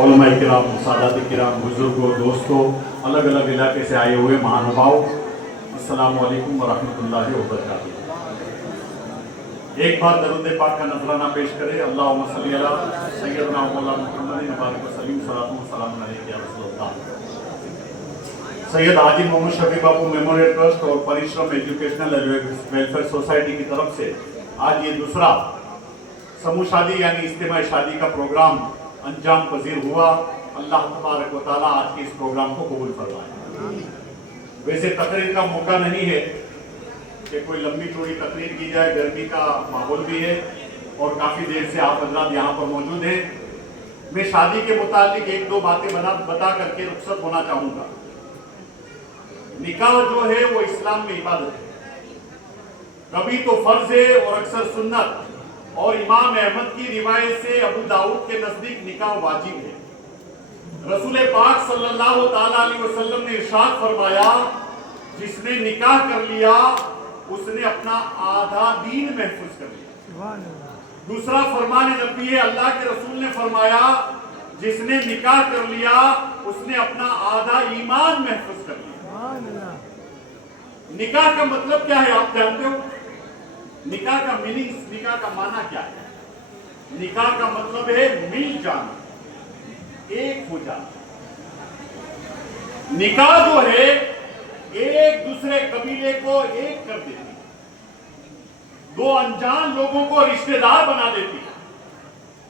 उलमा किराम, सादात किराम, बुजुर्गों, दोस्तों, अलग अलग इलाके से आए हुए महानुभाव, अस्सलाम वालेकुम व रहमतुल्लाहि व बरकातुहू। एक बार दरूद पाक का नजराना पेश करें। अल्लाहुम्मा सल्ली अला सय्यदना मौलाना मुहम्मदिन बारिक व सल्लिम सलातु व सलाम अलैका या रसूलल्लाह। सैयद हाजी मोहम्मद शफी बापू मेमोरियल ट्रस्ट और परिश्रम एजुकेशनल वेलफेयर सोसाइटी की तरफ से आज ये दूसरा समूह शादी यानी इज्तिमाई शादी का प्रोग्राम अंजाम पजीर हुआ। अल्लाह तबारक व तआला आज के इस प्रोग्राम को कबूल फरमाए। वैसे तकरीर का मौका नहीं है कि कोई लंबी चौड़ी तकरीर की जाए, गर्मी का माहौल भी है और काफी देर से आप हजरात यहाँ पर मौजूद हैं। मैं शादी के मुतालिक एक दो बातें बता करके रुखसत होना चाहूंगा। निकाह जो है वो इस्लाम में इबादत है, कभी तो फर्ज है और अक्सर सुन्नत। और इमाम अहमद की रिवायत से अबू दाऊद के नजदीक निकाह वाजिब है। रसूल पाक सल्लल्लाहु ताला अलैहि वसल्लम ने इरशाद फरमाया, जिसने निकाह कर लिया उसने अपना आधा दीन महफूज कर लिया। दूसरा फरमान नबी है, अल्लाह के रसूल ने फरमाया, जिसने निकाह कर लिया उसने अपना आधा ईमान महफूज कर लिया। निकाह का मतलब क्या है आप जानते हो? निकाह का मीनिंग, निकाह का माना क्या है? निकाह का मतलब है मिल जाना, एक हो जाना। निकाह जो है एक दूसरे कबीले को एक कर देती है, दो अनजान लोगों को रिश्तेदार बना देती है।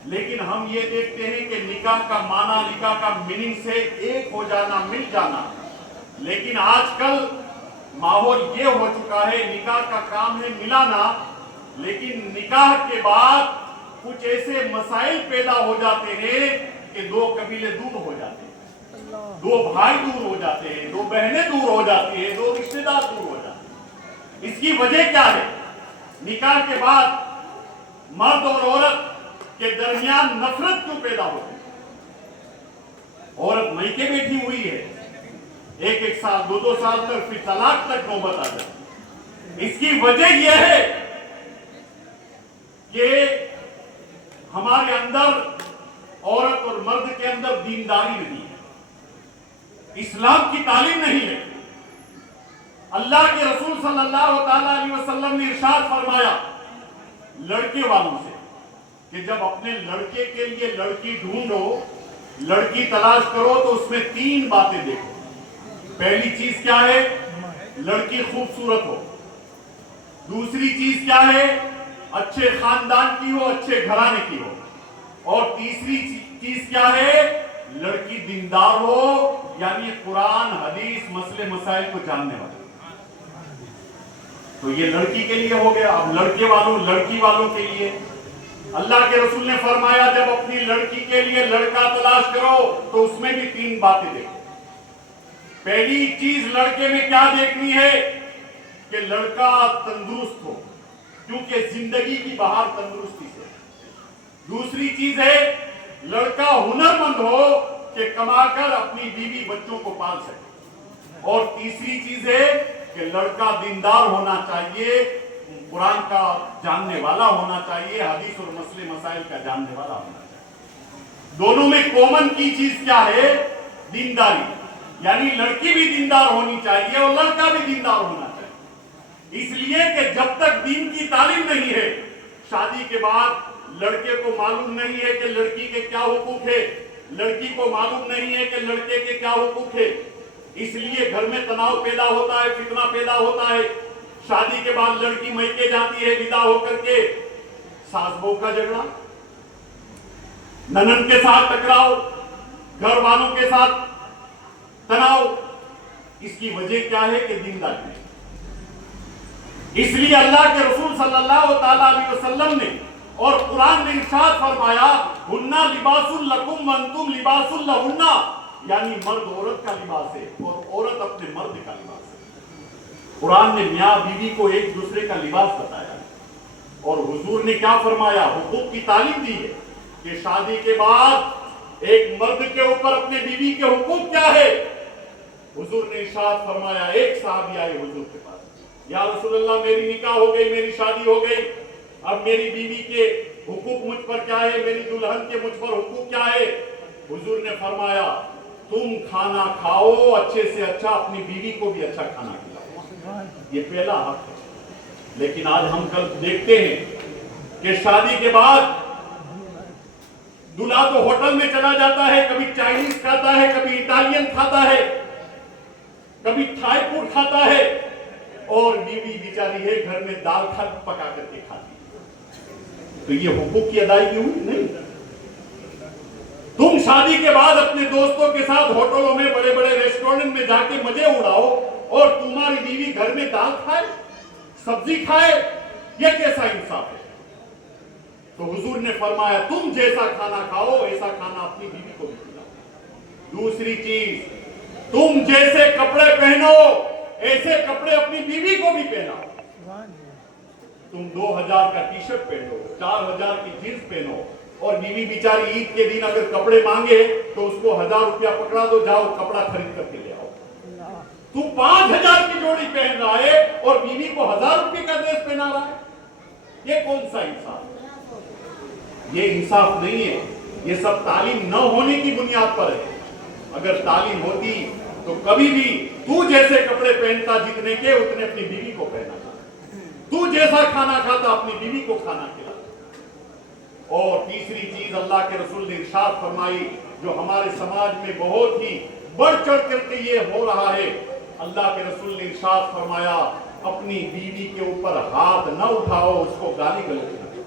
लेकिन हम ये देखते हैं कि निकाह का माना, निकाह का मीनिंग से एक हो जाना, मिल जाना। लेकिन आजकल माहौल ये हो चुका है, निकाह का काम है मिलाना, लेकिन निकाह के बाद कुछ ऐसे मसाइल पैदा हो जाते हैं कि दो कबीले दूर हो जाते हैं, दो भाई दूर हो जाते हैं, दो बहनें दूर हो जाती हैं, दो रिश्तेदार दूर हो जाते हैं। इसकी वजह क्या है? निकाह के बाद मर्द और औरत के दरमियान नफरत क्यों पैदा होती है? औरत मैके बैठी हुई है, एक साल, दो साल तक, फिर तलाक तक नौबत आ जाती। इसकी वजह यह है कि हमारे अंदर, औरत और मर्द के अंदर दीनदारी नहीं है, इस्लाम की तालीम नहीं है। अल्लाह के रसूल सल्लल्लाहु ताला अलैहि वसल्लम ने इरशाद फरमाया लड़के वालों से कि जब अपने लड़के के लिए लड़की ढूंढो, लड़की तलाश करो, तो उसमें तीन बातें देखो। पहली चीज क्या है? लड़की खूबसूरत हो। दूसरी चीज क्या है? अच्छे खानदान की हो, अच्छे घराने की हो। और तीसरी चीज क्या है? लड़की दीनदार हो, यानी कुरान, हदीस, मसले मसाइल को जानने वाली। तो ये लड़की के लिए हो गया। अब लड़के वालों, लड़की वालों के लिए अल्लाह के रसूल ने फरमाया, जब अपनी लड़की के लिए लड़का तलाश करो तो उसमें भी तीन बातें देखो। पहली चीज लड़के में क्या देखनी है कि लड़का तंदुरुस्त हो, क्योंकि जिंदगी की बहार तंदुरुस्ती से। दूसरी चीज है लड़का हुनरमंद हो कि कमाकर अपनी बीवी बच्चों को पाल सके। और तीसरी चीज है कि लड़का दीनदार होना चाहिए, कुरान का जानने वाला होना चाहिए, हदीस और मसले मसाइल का जानने वाला होना चाहिए। दोनों में कॉमन की चीज क्या है? दीनदारी। यानी लड़की भी दीनदार होनी चाहिए और लड़का भी दीनदार होना चाहिए। इसलिए कि जब तक दीन की तालीम नहीं है, शादी के बाद लड़के को मालूम नहीं है कि लड़की के क्या हुकूक है, लड़की को मालूम नहीं है कि लड़के के क्या हुकूक है। इसलिए घर में तनाव पैदा होता है, फितना पैदा होता है। शादी के बाद लड़की मैके जाती है, विदा होकर के सास बहू का झगड़ा, ननद के साथ टकराव, घर वालों के साथ तनाव। इसकी वजह क्या है कि दीनदारी। इसलिए अल्लाह के रसूल सल्लल्लाहु ताला अलैहि वसल्लम ने और कुरान ने इरशाद फरमाया, हुन्ना लिबासुल लकुम व अंतुम लिबासुल लहुन्ना, यानी मर्द औरत का लिबास है और औरत अपने मर्द का लिबास है। कुरान ने मियां बीवी को एक दूसरे का लिबास बताया। और हुजूर ने क्या फरमाया? हुकूक की तालीम दी है कि शादी के बाद एक मर्द के ऊपर अपने बीवी के हुकूक क्या है। हुजूर ने इरशाद फरमाया, एक साहबी आए हुजूर के पास, या रसूलल्लाह मेरी निकाह हो गई, मेरी शादी हो गई, अब मेरी बीवी के हुकूक मुझ पर क्या है, मेरी दुल्हन के मुझ पर हुकूक क्या है? हुजूर ने फरमाया तुम खाना खाओ, अच्छे से अच्छा अपनी बीवी को भी अच्छा खाना खिलाओ, ये पहला हक है। लेकिन आज हम कल देखते हैं कि शादी के बाद दूल्हा तो होटल में चला जाता है, कभी चाइनीज खाता है, कभी इटालियन खाता है, कभी थाई फूड खाता है, और बीवी बेचारी है घर में दाल भात पका करके खाती है। तो ये हुकूक की अदायगी हुई नहीं। तुम शादी के बाद अपने दोस्तों के साथ होटलों में, बड़े बड़े रेस्टोरेंट में जाके मजे उड़ाओ, और तुम्हारी बीवी घर में दाल खाए, सब्जी खाए, ये कैसा इंसाफ है? तो हुजूर ने फरमाया तुम जैसा खाना खाओ ऐसा खाना अपनी बीवी को भी खिलाओ। दूसरी चीज, तुम जैसे कपड़े पहनो ऐसे कपड़े अपनी बीवी को भी पहनाओ। तुम 2000 का टी शर्ट पहनो, 4000 की जींस पहनो, और बीवी बेचारी ईद के दिन अगर कपड़े मांगे तो उसको 1000 रुपया पकड़ा दो, जाओ कपड़ा खरीद करके ले आओ। तू 5000 की जोड़ी पहन रहा है और बीवी को 1000 रुपये का ड्रेस पहना रहा है, ये कौन सा इंसाफ है? ये इंसाफ नहीं है। ये सब तालीम न होने की बुनियाद पर है। अगर तालीम होती तो कभी भी तू जैसे कपड़े पहनता जितने के उतने अपनी बीवी को पहना, तू जैसा खाना खाता अपनी बीवी को खाना खिला। और तीसरी चीज अल्लाह के रसूल ने इरशाद फरमाई, जो हमारे समाज में बहुत ही बढ़ चढ़ करके ये हो रहा है, अल्लाह के रसूल ने इरशाद फरमाया अपनी बीवी के ऊपर हाथ न उठाओ, उसको गाली गलौज न करो।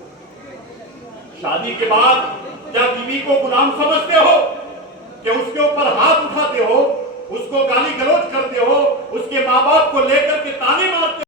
शादी के बाद क्या बीवी को गुलाम समझते हो कि उसके ऊपर हाथ उठाते हो, उसको गाली गलौज करते हो, उसके माँ बाप को लेकर के ताने मारते हो?